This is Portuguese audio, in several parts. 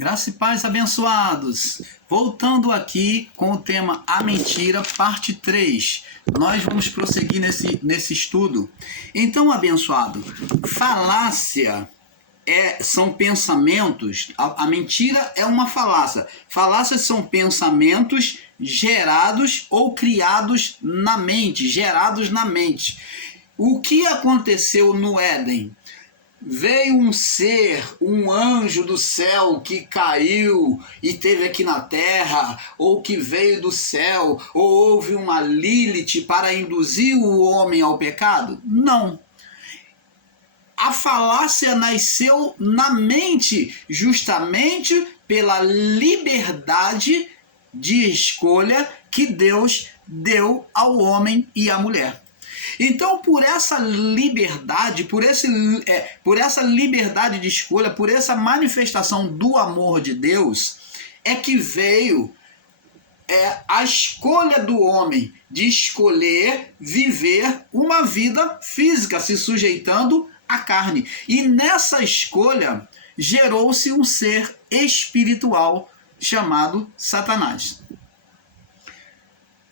Graça e paz, abençoados. Voltando aqui com o tema A Mentira, parte 3. Nós vamos prosseguir nesse estudo. Então, abençoado, falácia são pensamentos. A mentira é uma falácia. Falácias são pensamentos gerados ou criados na mente, gerados na mente. O que aconteceu no Éden? Veio um ser, um anjo do céu que caiu e teve aqui na terra, ou que veio do céu, ou houve uma Lilith para induzir o homem ao pecado? Não. A falácia nasceu na mente justamente pela liberdade de escolha que Deus deu ao homem e à mulher. Então, por essa liberdade, por essa liberdade de escolha, por essa manifestação do amor de Deus, é que veio a escolha do homem de escolher viver uma vida física, se sujeitando à carne. E nessa escolha gerou-se um ser espiritual chamado Satanás.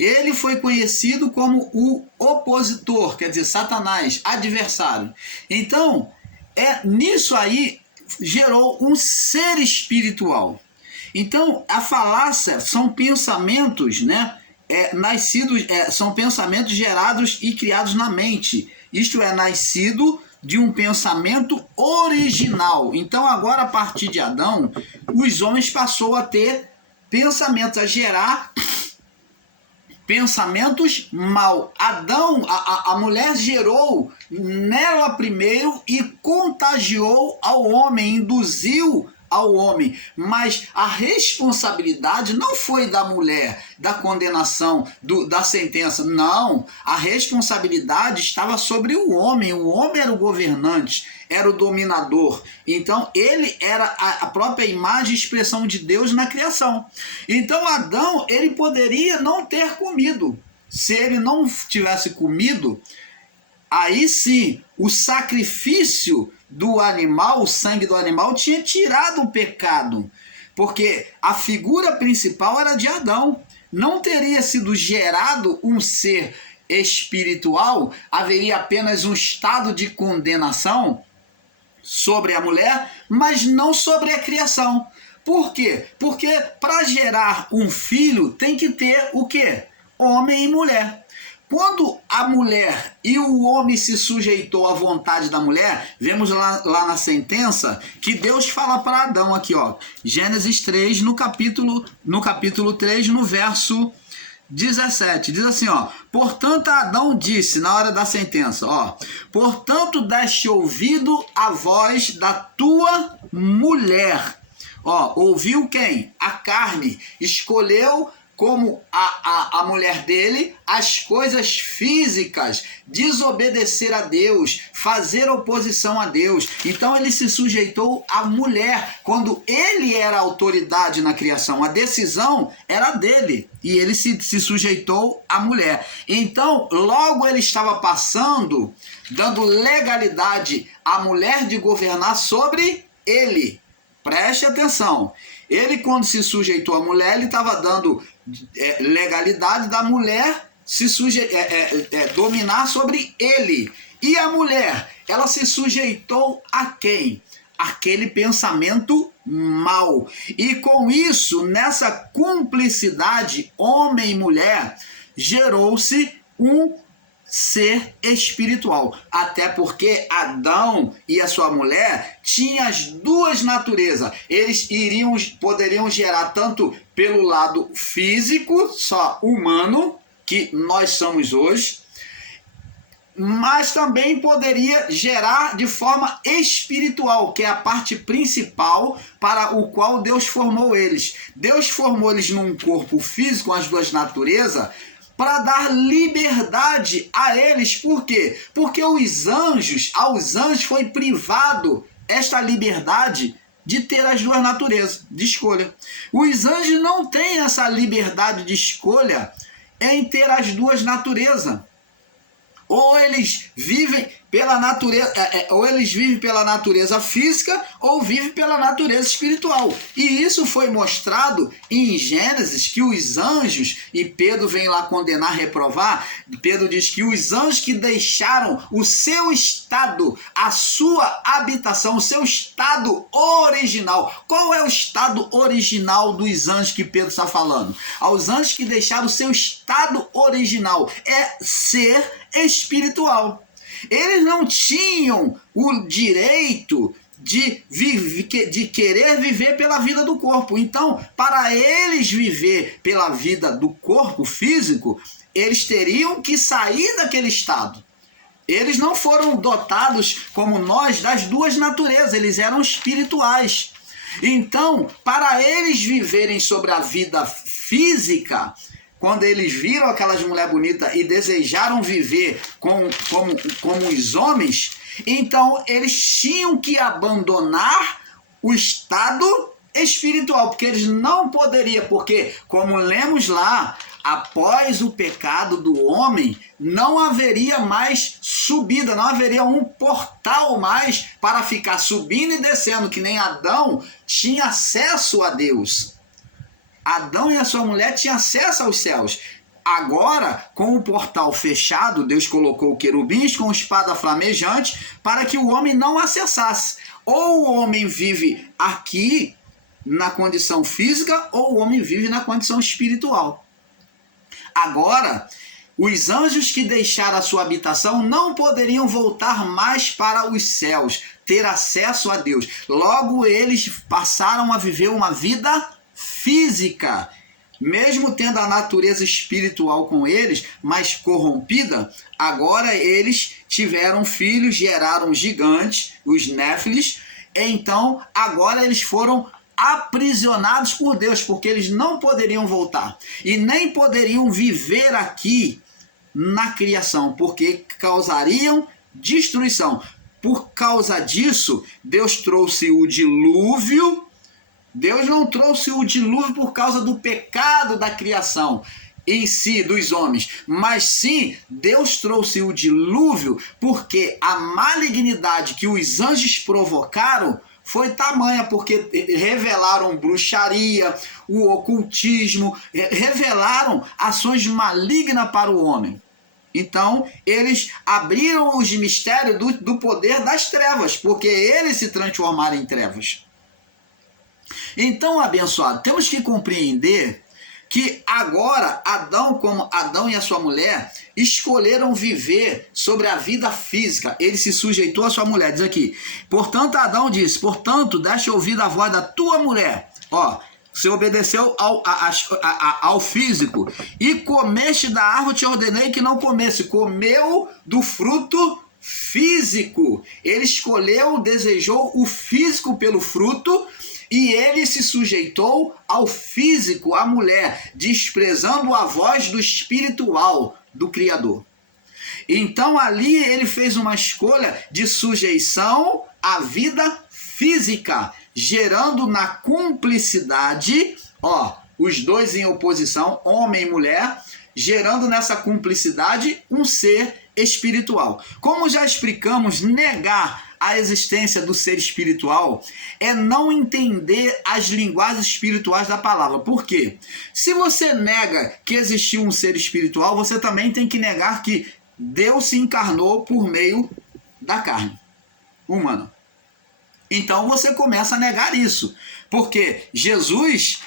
Ele foi conhecido como o opositor, quer dizer, Satanás, adversário. Então, nisso aí gerou um ser espiritual. Então, a falácia são pensamentos, são pensamentos gerados e criados na mente. Isto é, nascido de um pensamento original. Então, agora, a partir de Adão, os homens passou a ter pensamentos, a gerar pensamentos mal. Adão, a mulher gerou nela primeiro e contagiou ao homem, induziu ao homem, mas a responsabilidade não foi da mulher, da condenação, da sentença, não, a responsabilidade estava sobre o homem era o governante, era o dominador, então ele era a própria imagem e expressão de Deus na criação. Então Adão, ele poderia não ter comido, se ele não tivesse comido, aí sim, o sacrifício do animal, o sangue do animal tinha tirado o pecado, porque a figura principal era de Adão. Não teria sido gerado um ser espiritual, haveria apenas um estado de condenação sobre a mulher, mas não sobre a criação. Por quê? Porque para gerar um filho tem que ter o quê? Homem e mulher. Quando a mulher e o homem se sujeitou à vontade da mulher, vemos lá na sentença que Deus fala para Adão aqui, ó, Gênesis 3, no capítulo 3, no verso 17, diz assim, ó, portanto Adão disse, na hora da sentença, ó, portanto deste ouvido à voz da tua mulher, ó, ouviu quem? A carne, escolheu como a mulher dele, as coisas físicas, desobedecer a Deus, fazer oposição a Deus. Então ele se sujeitou à mulher, quando ele era a autoridade na criação, a decisão era dele, e ele se sujeitou à mulher. Então, logo ele estava passando, dando legalidade à mulher de governar sobre ele. Preste atenção. Ele, quando se sujeitou à mulher, ele estava dando legalidade da mulher dominar sobre ele. E a mulher, ela se sujeitou a quem? Aquele pensamento mal. E com isso, nessa cumplicidade, homem e mulher, gerou-se um ser espiritual, até porque Adão e a sua mulher tinham as duas naturezas. Eles poderiam gerar tanto pelo lado físico, só humano, que nós somos hoje, mas também poderia gerar de forma espiritual, que é a parte principal para o qual Deus formou eles. Deus formou eles num corpo físico, as duas naturezas, para dar liberdade a eles. Por quê? Porque aos anjos foi privado esta liberdade de ter as duas naturezas, de escolha. Os anjos não têm essa liberdade de escolha em ter as duas naturezas. Ou eles vivem pela natureza, ou eles vivem pela natureza física ou vivem pela natureza espiritual. E isso foi mostrado em Gênesis, que os anjos, e Pedro vem lá condenar, reprovar, Pedro diz que os anjos que deixaram o seu estado, a sua habitação, o seu estado original. Qual é o estado original dos anjos que Pedro está falando? Aos anjos que deixaram o seu estado original é ser espiritual. Eles não tinham o direito de querer viver pela vida do corpo. Então, para eles viver pela vida do corpo físico, eles teriam que sair daquele estado. Eles não foram dotados, como nós, das duas naturezas, eles eram espirituais. Então, para eles viverem sobre a vida física, quando eles viram aquelas mulheres bonitas e desejaram viver como os homens, então eles tinham que abandonar o estado espiritual, porque eles não poderiam, porque, como lemos lá, após o pecado do homem, não haveria mais subida, não haveria um portal mais para ficar subindo e descendo, que nem Adão tinha acesso a Deus. Adão e a sua mulher tinham acesso aos céus. Agora, com o portal fechado, Deus colocou querubins com espada flamejante para que o homem não acessasse. Ou o homem vive aqui na condição física, ou o homem vive na condição espiritual. Agora, os anjos que deixaram a sua habitação não poderiam voltar mais para os céus, ter acesso a Deus. Logo, eles passaram a viver uma vida física, mesmo tendo a natureza espiritual com eles, mas corrompida. Agora eles tiveram filhos, geraram gigantes, os Néfilis. Então agora eles foram aprisionados por Deus, porque eles não poderiam voltar e nem poderiam viver aqui na criação, porque causariam destruição. Por causa disso, Deus trouxe o dilúvio. Deus não trouxe o dilúvio por causa do pecado da criação em si, dos homens, mas sim, Deus trouxe o dilúvio porque a malignidade que os anjos provocaram foi tamanha, porque revelaram bruxaria, o ocultismo, revelaram ações malignas para o homem. Então, eles abriram os mistérios do poder das trevas, porque eles se transformaram em trevas. Então, abençoado, temos que compreender que agora Adão, como Adão e a sua mulher, escolheram viver sobre a vida física. Ele se sujeitou à sua mulher, diz aqui. Portanto, Adão disse, portanto, deixa ouvir a voz da tua mulher. Ó, você obedeceu ao físico. E comeste da árvore, te ordenei que não comesse. Comeu do fruto físico. Ele escolheu, desejou o físico pelo fruto, e ele se sujeitou ao físico, à mulher, desprezando a voz do espiritual do Criador. Então ali ele fez uma escolha de sujeição à vida física, gerando na cumplicidade, os dois em oposição, homem e mulher, gerando nessa cumplicidade um ser espiritual. Como já explicamos, negar a existência do ser espiritual é não entender as linguagens espirituais da palavra. Por quê? Se você nega que existiu um ser espiritual, você também tem que negar que Deus se encarnou por meio da carne humana. Então você começa a negar isso, porque Jesus,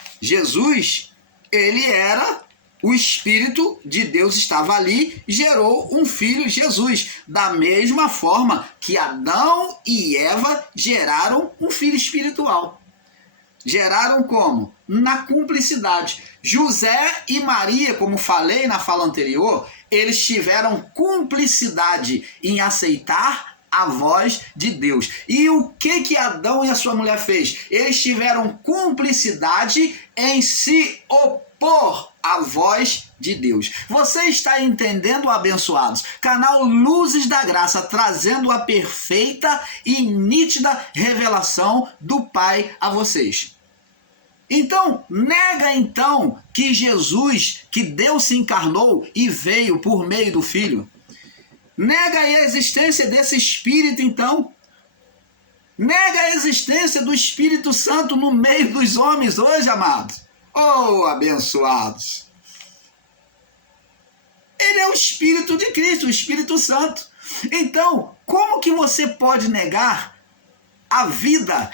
ele era o Espírito de Deus, estava ali, gerou um filho, Jesus, da mesma forma que Adão e Eva geraram um filho espiritual. Geraram como? Na cumplicidade. José e Maria, como falei na fala anterior, eles tiveram cumplicidade em aceitar a voz de Deus. E o que Adão e a sua mulher fez? Eles tiveram cumplicidade em se opor à voz de Deus. Você está entendendo, abençoados? Canal Luzes da Graça, trazendo a perfeita e nítida revelação do Pai a vocês. Então, nega então que Jesus, que Deus se encarnou e veio por meio do Filho. Nega aí a existência desse Espírito, então. Nega a existência do Espírito Santo no meio dos homens hoje, amados. Oh, abençoados. Ele é o Espírito de Cristo, o Espírito Santo. Então, como que você pode negar a vida,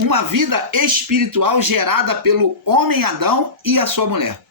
uma vida espiritual gerada pelo homem Adão e a sua mulher?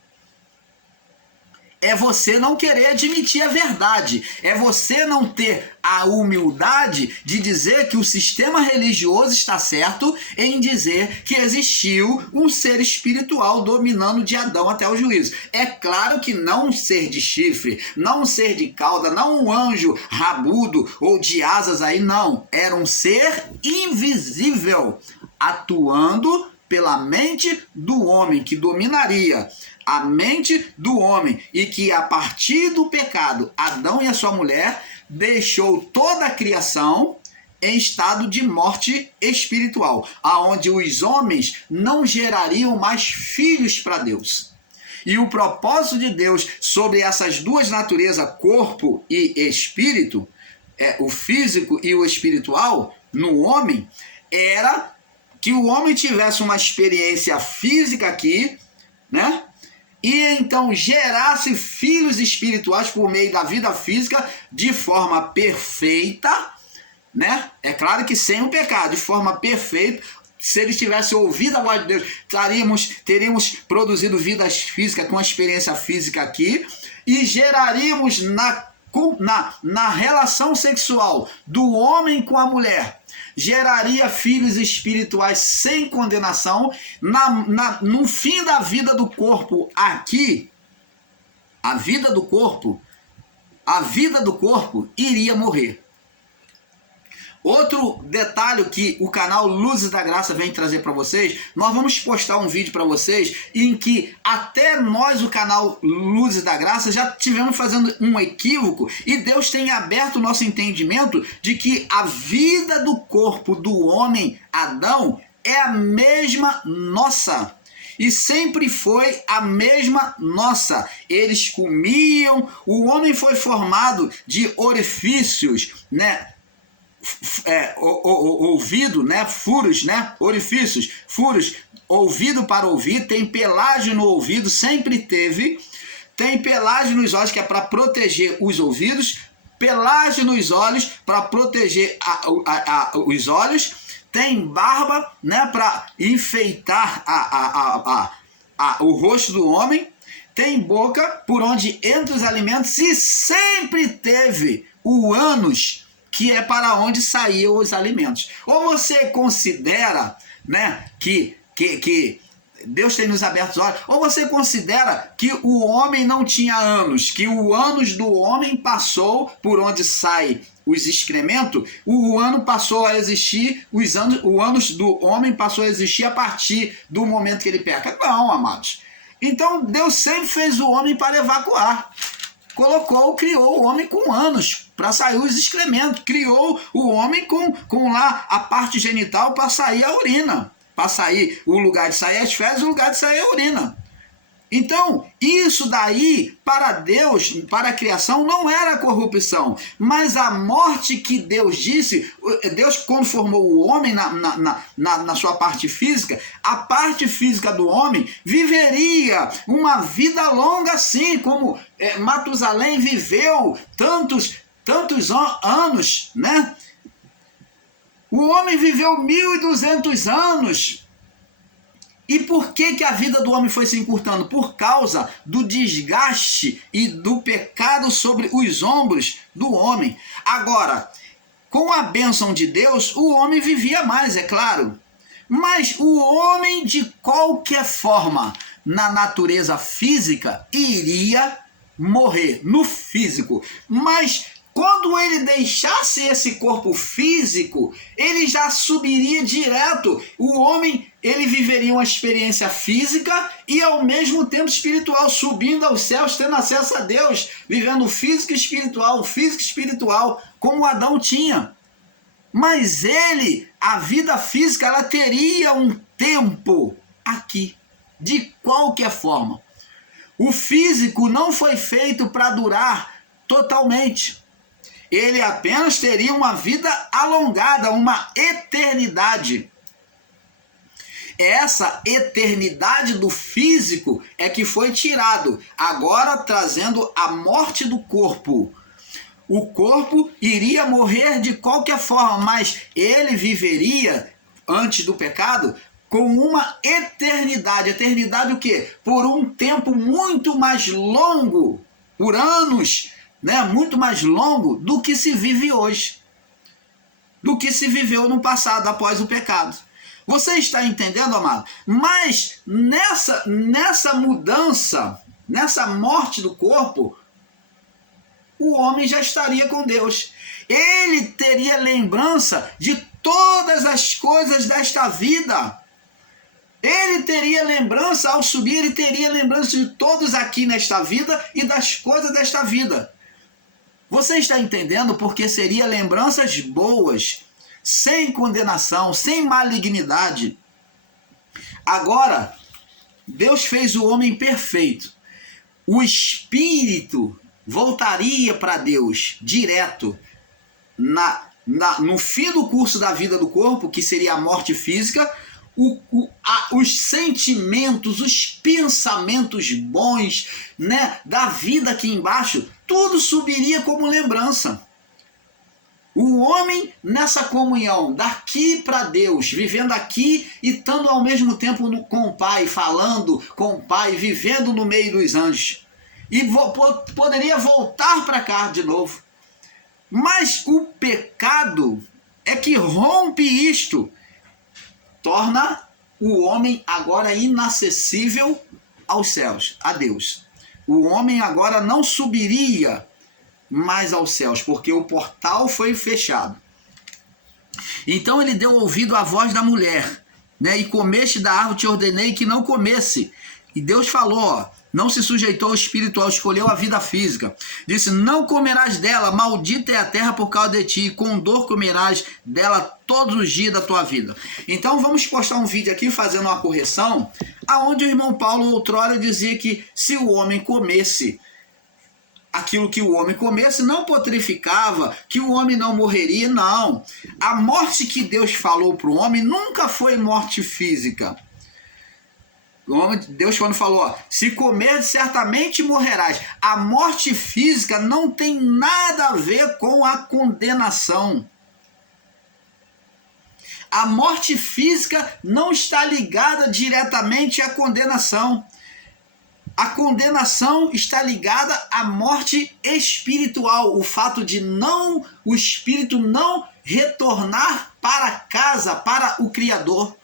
É você não querer admitir a verdade, é você não ter a humildade de dizer que o sistema religioso está certo em dizer que existiu um ser espiritual dominando de Adão até o juízo. É claro que não um ser de chifre, não um ser de cauda, não um anjo rabudo ou de asas aí, não. Era um ser invisível, atuando pela mente do homem, que dominaria a mente do homem, e que a partir do pecado, Adão e a sua mulher deixou toda a criação em estado de morte espiritual, aonde os homens não gerariam mais filhos para Deus. E o propósito de Deus sobre essas duas naturezas, corpo e espírito, o físico e o espiritual, no homem, era que o homem tivesse uma experiência física aqui, né? E então gerasse filhos espirituais por meio da vida física de forma perfeita, né? É claro que sem o pecado, de forma perfeita. Se eles tivessem ouvido a voz de Deus, teríamos produzido vidas físicas com a experiência física aqui, e geraríamos na relação sexual do homem com a mulher, geraria filhos espirituais sem condenação. No fim da vida do corpo aqui, a vida do corpo iria morrer. Outro detalhe que o canal Luzes da Graça vem trazer para vocês, nós vamos postar um vídeo para vocês em que até nós, o canal Luzes da Graça, já tivemos fazendo um equívoco, e Deus tem aberto o nosso entendimento de que a vida do corpo do homem Adão é a mesma nossa. E sempre foi a mesma nossa. Eles comiam, o homem foi formado de orifícios, né? Ouvido, né? Furos, né? Orifícios, furos, ouvido para ouvir, tem pelágio no ouvido, sempre teve, tem pelágio nos olhos, que é para proteger os ouvidos, pelágio nos olhos, para proteger os olhos, tem barba, né? Para enfeitar o rosto do homem, tem boca por onde entram os alimentos, e sempre teve o ânus, que é para onde saíam os alimentos. Ou você considera, né, que Deus tem nos aberto os olhos, ou você considera que o homem não tinha ânus, que o ânus do homem passou por onde sai os excrementos, o ânus passou a existir, o ânus do homem passou a existir a partir do momento que ele peca. Não, amados. Então Deus sempre fez o homem para evacuar. Criou o homem com ânus para sair os excrementos, criou o homem com lá a parte genital para sair a urina, para sair o lugar de sair as fezes, o lugar de sair a urina. Então, isso daí, para Deus, para a criação, não era corrupção, mas a morte que Deus disse, Deus quando formou o homem na sua parte física, a parte física do homem viveria uma vida longa assim, como Matusalém viveu tantos anos, né? O homem viveu 1.200 anos. E por que a vida do homem foi se encurtando? Por causa do desgaste e do pecado sobre os ombros do homem. Agora, com a bênção de Deus, o homem vivia mais, é claro. Mas o homem, de qualquer forma, na natureza física, iria morrer no físico. Mas quando ele deixasse esse corpo físico, ele já subiria direto. O homem, ele viveria uma experiência física e ao mesmo tempo espiritual, subindo aos céus, tendo acesso a Deus, vivendo físico e espiritual, como Adão tinha. Mas a vida física, ela teria um tempo aqui, de qualquer forma. O físico não foi feito para durar totalmente. Ele apenas teria uma vida alongada, uma eternidade. Essa eternidade do físico é que foi tirado, agora trazendo a morte do corpo. O corpo iria morrer de qualquer forma, mas ele viveria, antes do pecado, com uma eternidade. Eternidade o quê? Por um tempo muito mais longo, por anos, né? Muito mais longo do que se vive hoje, do que se viveu no passado, após o pecado. Você está entendendo, amado? Mas nessa mudança, nessa morte do corpo, o homem já estaria com Deus. Ele teria lembrança de todas as coisas desta vida. Ele teria lembrança, ao subir, ele teria lembrança de todos aqui nesta vida e das coisas desta vida. Você está entendendo? Porque seria lembranças boas, sem condenação, sem malignidade. Agora, Deus fez o homem perfeito. O espírito voltaria para Deus direto no fim do curso da vida do corpo, que seria a morte física. Os sentimentos, os pensamentos bons, né, da vida aqui embaixo, tudo subiria como lembrança. O homem nessa comunhão, daqui para Deus, vivendo aqui e estando ao mesmo tempo com o Pai, falando com o Pai, vivendo no meio dos anjos. E poderia voltar para cá de novo. Mas o pecado é que rompe isto, torna o homem agora inacessível aos céus, a Deus. O homem agora não subiria mais aos céus, porque o portal foi fechado. Então ele deu ouvido à voz da mulher, né? E comeste da árvore, te ordenei que não comesse. E Deus falou, ó, não se sujeitou ao espiritual, escolheu a vida física. Disse, não comerás dela, maldita é a terra por causa de ti, com dor comerás dela todos os dias da tua vida. Então vamos postar um vídeo aqui fazendo uma correção, aonde o irmão Paulo outrora dizia que se o homem comesse aquilo que o homem comesse, não putrificava, que o homem não morreria, não. A morte que Deus falou para o homem nunca foi morte física. Deus quando falou, ó, se comer certamente morrerás. A morte física não tem nada a ver com a condenação. A morte física não está ligada diretamente à condenação. A condenação está ligada à morte espiritual, o fato de o espírito não retornar para casa, para o Criador.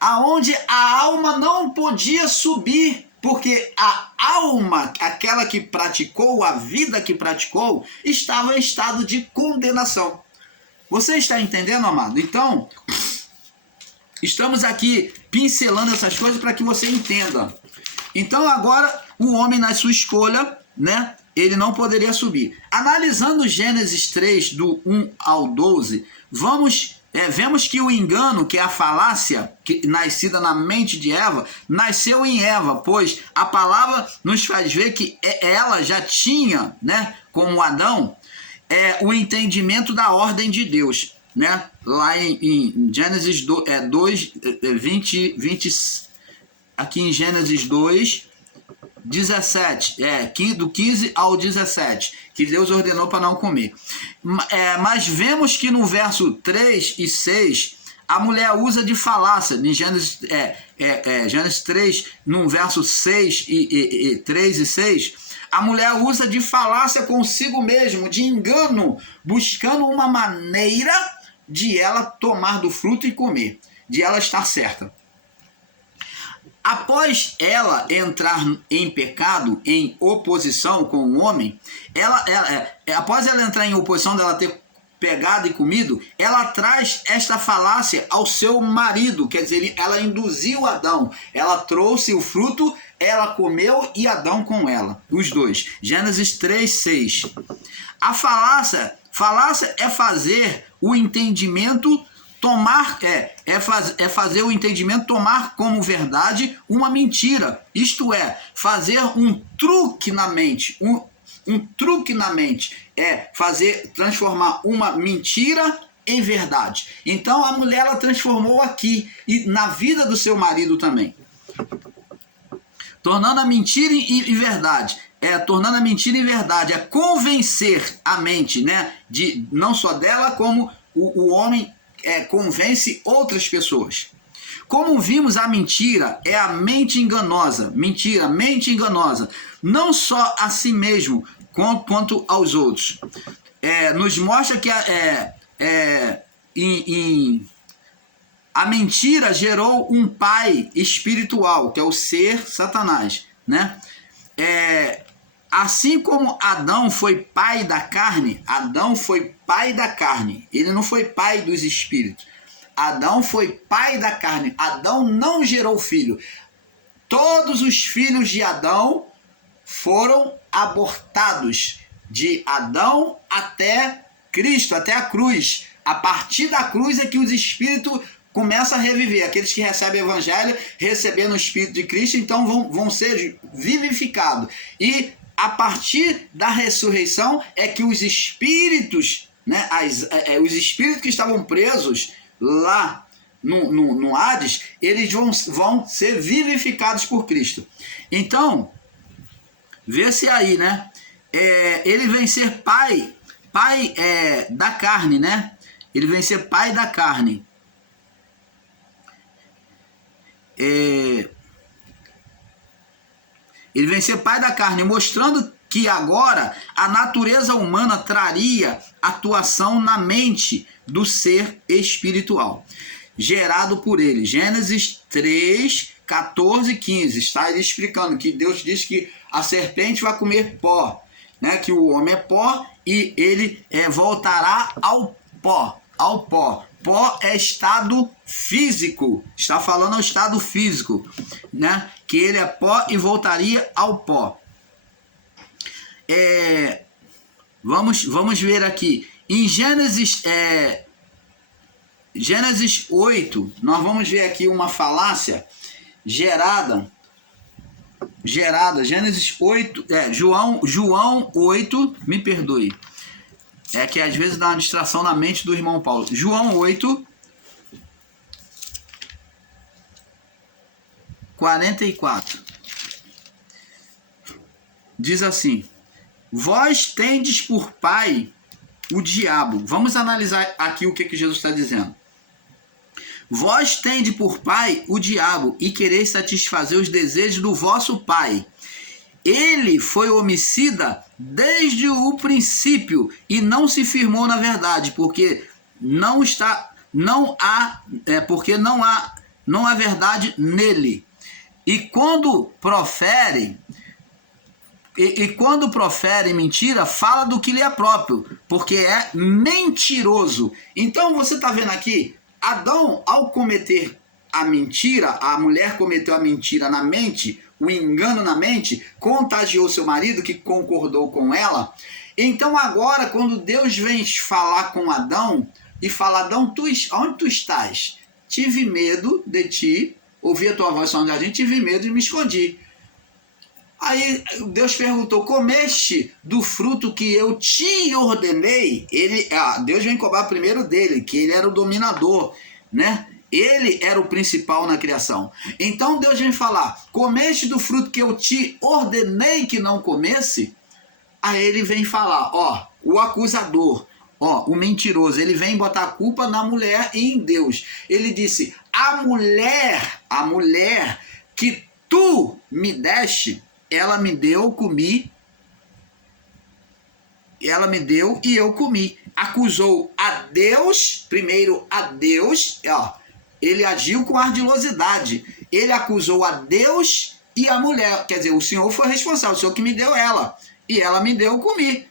Aonde a alma não podia subir, porque a alma, aquela que praticou, a vida que praticou, estava em estado de condenação. Você está entendendo, amado? Então, estamos aqui pincelando essas coisas para que você entenda. Então agora, o homem na sua escolha, né, ele não poderia subir. Analisando Gênesis 3, do 1 ao 12, vemos que o engano, que é a falácia nascida na mente de Eva, nasceu em Eva, pois a palavra nos faz ver que ela já tinha, né, como Adão, o entendimento da ordem de Deus, né? Lá em Gênesis 2, 20, aqui em Gênesis 2, 17, do 15 ao 17, que Deus ordenou para não comer. Mas vemos que no verso 3 e 6, a mulher usa de falácia. Em Gênesis 3, no verso 6 3 e 6, a mulher usa de falácia consigo mesmo, de engano, buscando uma maneira de ela tomar do fruto e comer, de ela estar certa. Após ela entrar em pecado, em oposição com o homem, após ela entrar em oposição dela ter pegado e comido, ela traz esta falácia ao seu marido, quer dizer, ela induziu Adão, ela trouxe o fruto, ela comeu e Adão com ela, os dois. Gênesis 3, 6. A falácia é fazer o entendimento fazer o entendimento tomar como verdade uma mentira, isto é, fazer um truque na mente, um truque na mente, transformar uma mentira em verdade. Então a mulher, ela transformou aqui e na vida do seu marido também, tornando a mentira em verdade. Tornando a mentira em verdade, convencer a mente, né, não só dela, como o homem convence outras pessoas. Como vimos, a mentira é a mente enganosa. Mentira, mente enganosa. Não só a si mesmo, quanto aos outros. Nos mostra que a mentira gerou um pai espiritual, que é o ser Satanás, né? Assim como Adão foi pai da carne, Adão foi pai da carne. Ele não foi pai dos espíritos. Adão foi pai da carne. Adão não gerou filho. Todos os filhos de Adão foram abortados. De Adão até Cristo, até a cruz. A partir da cruz é que os espíritos começam a reviver. Aqueles que recebem o evangelho, recebendo o Espírito de Cristo, então vão ser vivificados. E a partir da ressurreição é que os espíritos, né, os espíritos que estavam presos lá no Hades, eles vão ser vivificados por Cristo. Então, vê-se aí, né? Ele vem ser pai da carne, né? Ele vem ser pai da carne. Ele vem ser pai da carne, mostrando que agora a natureza humana traria atuação na mente do ser espiritual, gerado por ele. Gênesis 3, 14 e 15, está ele explicando que Deus diz que a serpente vai comer pó, né? Que o homem é pó e ele voltará ao pó. Pó é estado físico, está falando ao estado físico, né? Que ele é pó e voltaria ao pó. Vamos ver aqui. Em Gênesis 8, nós vamos ver aqui uma falácia gerada. Gênesis 8, João 8, me perdoe. Que às vezes dá uma distração na mente do irmão Paulo. João 8, 44. Diz assim: vós tendes por pai o diabo. Vamos analisar aqui o que Jesus está dizendo. Vós tendes por pai o diabo e quereis satisfazer os desejos do vosso pai. Ele foi homicida desde o princípio e não se firmou na verdade, porque não há verdade nele. E quando profere mentira, fala do que lhe é próprio, porque é mentiroso. Então você está vendo aqui, Adão, ao cometer a mentira, a mulher cometeu a mentira na mente, o engano na mente, contagiou seu marido, que concordou com ela. Então agora, quando Deus vem falar com Adão, e fala: Adão, onde tu estás? Tive medo de ti, ouvi a tua voz no jardim, tive medo e me escondi. Aí Deus perguntou: comeste do fruto que eu te ordenei? Deus vem cobrar primeiro dele, que ele era o dominador, né? Ele era o principal na criação. Então Deus vem falar: comeste do fruto que eu te ordenei que não comesse? Aí ele vem falar, o acusador, o mentiroso, ele vem botar a culpa na mulher e em Deus. Ele disse: a mulher que tu me deste, ela me deu, comi. Ela me deu e eu comi. Acusou a Deus, primeiro a Deus, ele agiu com ardilosidade. Ele acusou a Deus e a mulher. Quer dizer, o Senhor foi responsável, o Senhor que me deu ela. E ela me deu, eu comi.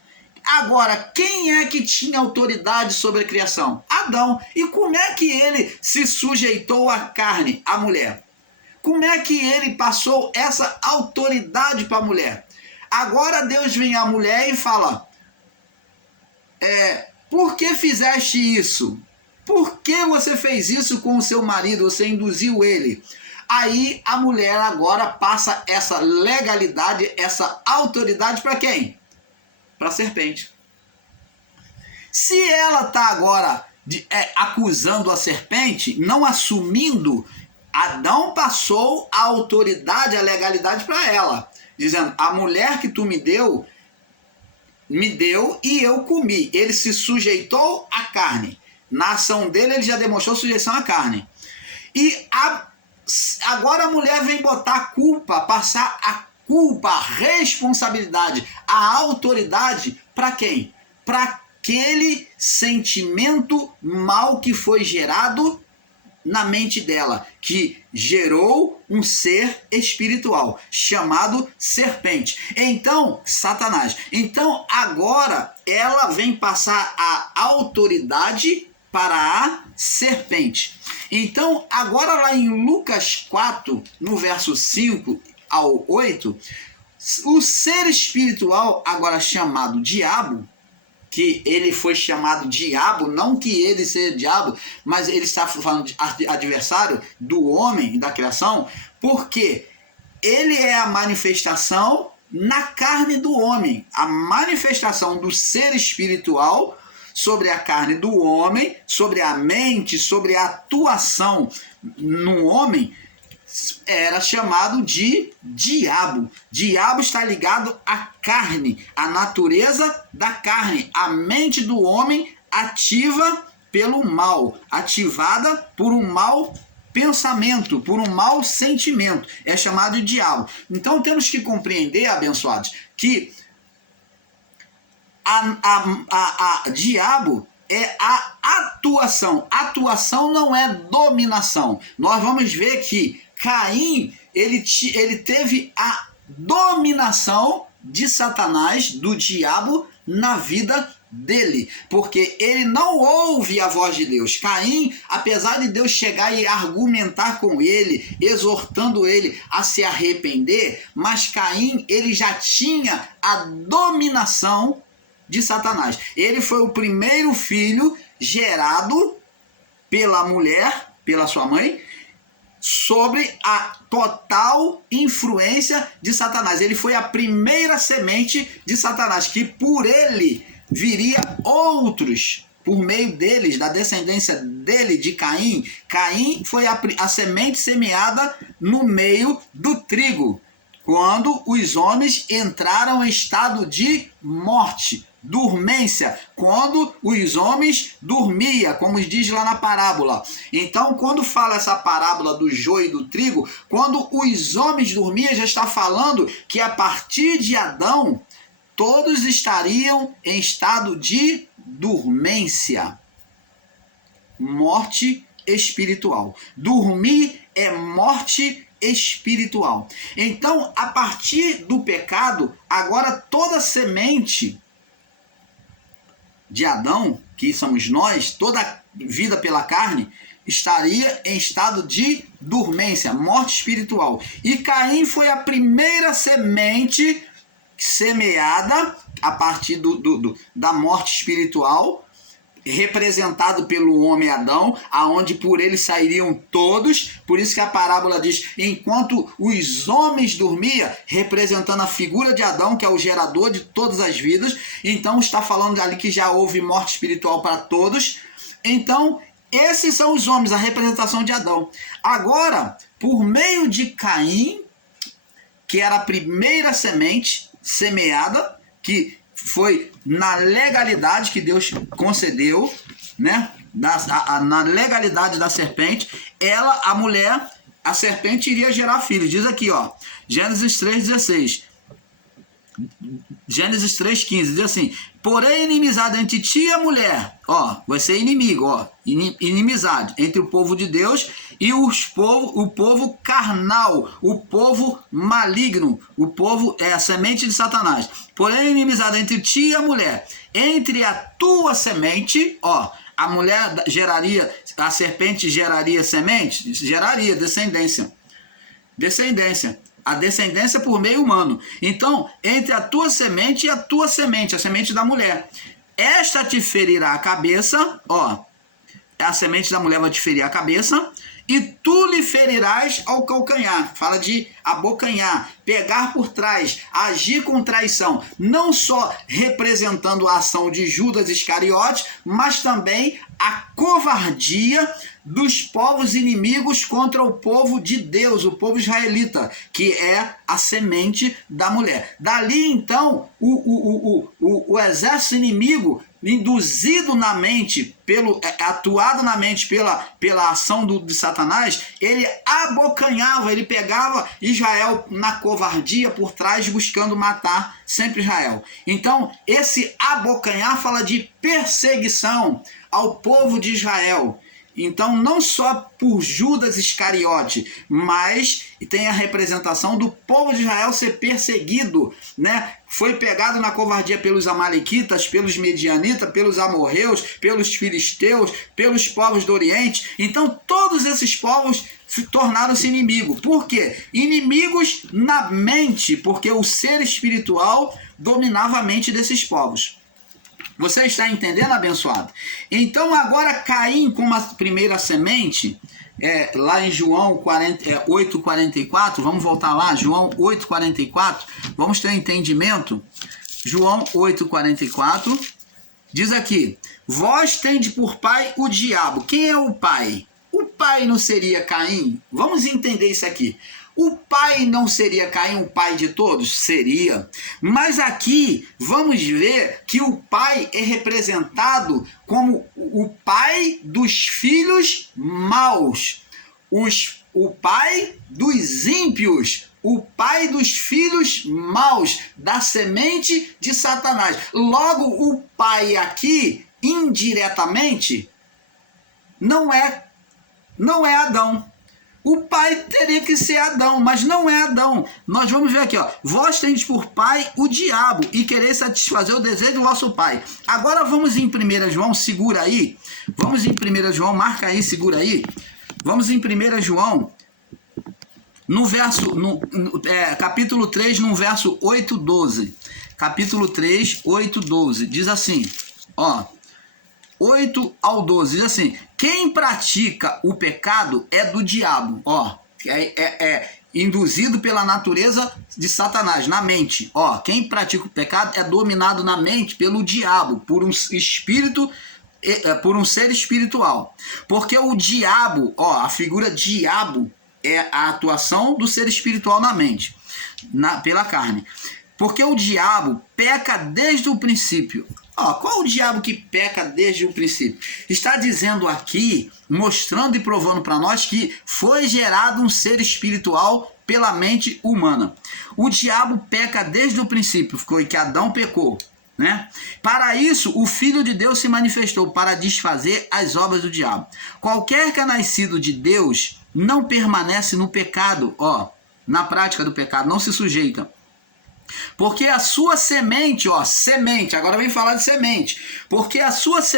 Agora, quem é que tinha autoridade sobre a criação? Adão. E como é que ele se sujeitou à carne, à mulher? Como é que ele passou essa autoridade para a mulher? Agora Deus vem à mulher e fala: por que fizeste isso? Por que você fez isso com o seu marido? Você induziu ele. Aí a mulher agora passa essa legalidade, essa autoridade para quem? para a serpente. Se ela está agora acusando a serpente, não assumindo, Adão passou a autoridade, a legalidade para ela, dizendo: a mulher que tu me deu e eu comi. Ele se sujeitou à carne. Na ação dele, ele já demonstrou sujeição à carne. E agora a mulher vem botar a culpa, passar a culpa, a responsabilidade, a autoridade para quem? Para aquele sentimento mal que foi gerado na mente dela, que gerou um ser espiritual chamado serpente. Então, Satanás. Então, agora ela vem passar a autoridade para a serpente. Então, agora lá em Lucas 4, no verso 5 ao 8, o ser espiritual, agora chamado diabo, que ele foi chamado diabo, não que ele seja diabo, mas ele está falando de adversário do homem, da criação, porque ele é a manifestação na carne do homem, a manifestação do ser espiritual sobre a carne do homem, sobre a mente, sobre a atuação no homem, era chamado de diabo. Diabo está ligado à carne, à natureza da carne, a mente do homem ativa pelo mal, ativada por um mau pensamento, por um mau sentimento, é chamado de diabo. Então temos que compreender, abençoados, que a diabo é a atuação. Atuação não é dominação. Nós vamos ver que Caim, ele teve a dominação de Satanás, do diabo, na vida dele, porque ele não ouve a voz de Deus. Caim, apesar de Deus chegar e argumentar com ele, exortando ele a se arrepender, mas Caim, ele já tinha a dominação de Satanás. Ele foi o primeiro filho gerado pela mulher, pela sua mãe, sobre a total influência de Satanás. Ele foi a primeira semente de Satanás, que por ele viria outros, por meio deles, da descendência dele, de Caim. Caim foi a semente semeada no meio do trigo, quando os homens entraram em estado de morte, dormência, quando os homens dormiam, como diz lá na parábola. Então, quando fala essa parábola do joio e do trigo, quando os homens dormiam, já está falando que a partir de Adão, todos estariam em estado de dormência, morte espiritual. Dormir é morte espiritual. Então, a partir do pecado, agora toda semente de Adão, que somos nós, toda vida pela carne, estaria em estado de dormência, morte espiritual. E Caim foi a primeira semente semeada a partir da morte espiritual, representado pelo homem Adão, aonde por ele sairiam todos. Por isso que a parábola diz: enquanto os homens dormiam, representando a figura de Adão, que é o gerador de todas as vidas. Então está falando ali que já houve morte espiritual para todos. Então esses são os homens, a representação de Adão. Agora, por meio de Caim, que era a primeira semente semeada, que foi na legalidade que Deus concedeu, né? Na legalidade da serpente, a mulher, a serpente iria gerar filhos. Diz aqui, ó, Gênesis 3,16. Gênesis 3,15, diz assim: porém, inimizade entre ti e a mulher, ó, vai ser inimigo, ó, inimizade entre o povo de Deus e o povo carnal, o povo maligno, o povo é a semente de Satanás. Porém, inimizade entre ti e a mulher, entre a tua semente, ó, a mulher geraria, a serpente geraria semente, geraria descendência. A descendência por meio humano. Então, entre a tua semente e a tua semente, a semente da mulher, esta te ferirá a cabeça, ó, a semente da mulher vai te ferir a cabeça, e tu lhe ferirás ao calcanhar. Fala de abocanhar, pegar por trás, agir com traição. Não só representando a ação de Judas Iscariotes, mas também a covardia dos povos inimigos contra o povo de Deus, o povo israelita, que é a semente da mulher. Dali, então, o exército inimigo, induzido na mente, atuado na mente pela ação de Satanás, ele abocanhava, ele pegava Israel na covardia por trás, buscando matar sempre Israel. Então, esse abocanhar fala de perseguição ao povo de Israel. Então, não só por Judas Iscariote, mas tem a representação do povo de Israel ser perseguido, né? Foi pegado na covardia pelos amalequitas, pelos medianitas, pelos amorreus, pelos filisteus, pelos povos do Oriente. Então, todos esses povos tornaram-se inimigos. Por quê? Inimigos na mente, porque o ser espiritual dominava a mente desses povos. Você está entendendo, abençoado? Então agora Caim, como a primeira semente, lá em João 8,44, vamos voltar lá, João 8,44, vamos ter um entendimento. João 8,44, diz aqui, vós tendes por pai o diabo. Quem é o pai? O pai não seria Caim? Vamos entender isso aqui. O pai não seria Caim, o pai de todos? Seria. Mas aqui vamos ver que o pai é representado como o pai dos filhos maus. O pai dos ímpios. O pai dos filhos maus, da semente de Satanás. Logo, o pai aqui, indiretamente, não é Adão. O pai teria que ser Adão, mas não é Adão. Nós vamos ver aqui, ó. Vós tendes por pai o diabo e quereis satisfazer o desejo do vosso pai. Agora vamos em 1 João, segura aí. Vamos em 1 João, marca aí, segura aí. Vamos em 1 João, capítulo 3, no verso 8-12. Capítulo 3, 8-12. Diz assim, ó. 8 ao 12, diz assim, quem pratica o pecado é do diabo, ó, induzido pela natureza de Satanás, na mente, ó, quem pratica o pecado é dominado na mente pelo diabo, por um espírito, por um ser espiritual, porque o diabo, ó, a figura diabo é a atuação do ser espiritual na mente, pela carne, porque o diabo peca desde o princípio. Ó, qual o diabo que peca desde o princípio? Está dizendo aqui, mostrando e provando para nós que foi gerado um ser espiritual pela mente humana. O diabo peca desde o princípio, foi que Adão pecou, né? Para isso, o Filho de Deus se manifestou para desfazer as obras do diabo. Qualquer que é nascido de Deus não permanece no pecado, ó, na prática do pecado, não se sujeita. Porque a sua semente, ó, semente, agora vem falar de semente, porque a sua semente